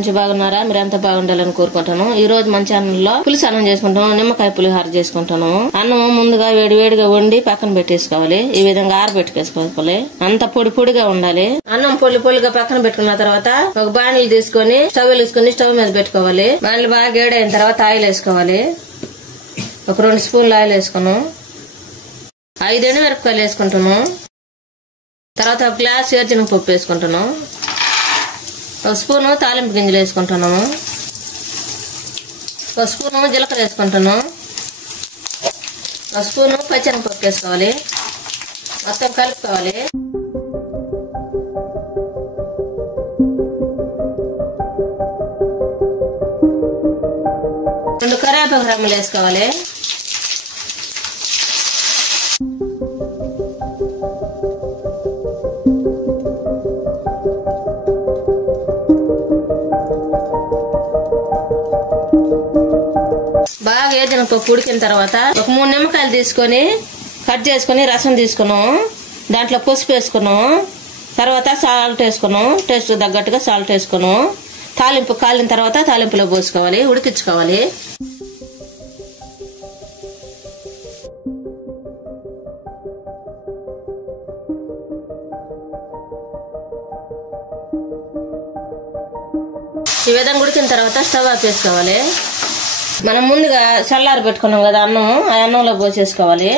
నుంచి బాగున్నారా? మీరంతా బాగుండాలని కోరుకుంటాను. ఈ రోజు మన ఛానల్లో పులుసు అన్నం చేసుకుంటాను, నిమ్మకాయ పులిహోర చేసుకుంటాను. అన్నం ముందుగా వేడివేడిగా వండి పక్కన పెట్టేసుకోవాలి. ఈ విధంగా ఆరబెట్టుకేసుకోవాలి. అంత పొడి పొడిగా ఉండాలి. అన్నం పొడి పొడిగా పక్కన పెట్టుకున్న తర్వాత ఒక బాణీలు తీసుకొని స్టవ్ వేసుకుని స్టవ్ మీద పెట్టుకోవాలి. బాణీలు బాగా వేడైన తర్వాత ఆయిల్ వేసుకోవాలి. ఒక 2 స్పూన్లు ఆయిల్ వేసుకున్నాం. 5 ఎండుమిరపకాయలు వేసుకుంటాను. తర్వాత ఒక గ్లాస్ వేరుశనగ పప్పు వేసుకుంటాను. 1 స్పూను తాలింపు గింజలు వేసుకుంటాను. 1 స్పూను జీలకర్ర వేసుకుంటాను. 1 స్పూను పచ్చెనగపప్పు వేసుకోవాలి. మొత్తం కలుపుకోవాలి. 2 కరివేపాకు రెమ్మలు వేసుకోవాలి. బాగా వేసిన పప్పు ఉడికిన తర్వాత ఒక 3 నిమ్మకాయలు తీసుకొని కట్ చేసుకుని రసం తీసుకున్నాం. దాంట్లో పసుపు వేసుకున్నాం. తర్వాత సాల్ట్ వేసుకున్నాం. టేస్ట్ తగ్గట్టుగా సాల్ట్ వేసుకున్నాం. తాలింపు కాలిన తర్వాత తాలింపులో పోసుకోవాలి. ఉడికించుకోవాలి. ఈ విధంగా ఉడికిన తర్వాత స్టవ్ ఆఫ్ చేసుకోవాలి. మనం ముందుగా చల్లారి పెట్టుకున్నాం కదా అన్నం, ఆ అన్నంలో పోసేసుకోవాలి.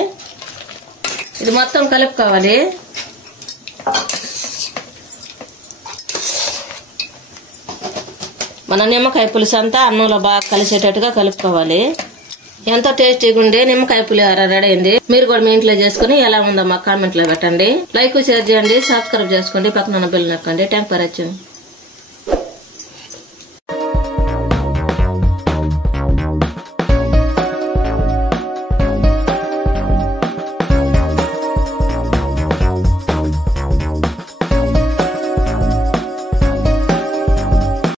ఇది మొత్తం కలుపుకోవాలి. మన నిమ్మకాయ పులుసు అంతా అన్నంలో బాగా కలిసేటట్టుగా కలుపుకోవాలి. ఎంతో టేస్టీగా ఉండే నిమ్మకాయ పులిహోర రెడీ అయింది. మీరు కూడా మీ ఇంట్లో చేసుకుని ఎలా ఉందో మాకు కామెంట్ లో పెట్టండి. లైక్ షేర్ చేయండి, సబ్స్క్రైబ్ చేసుకోండి, పక్కన బెల్ నొక్కండి. Thanks for watching.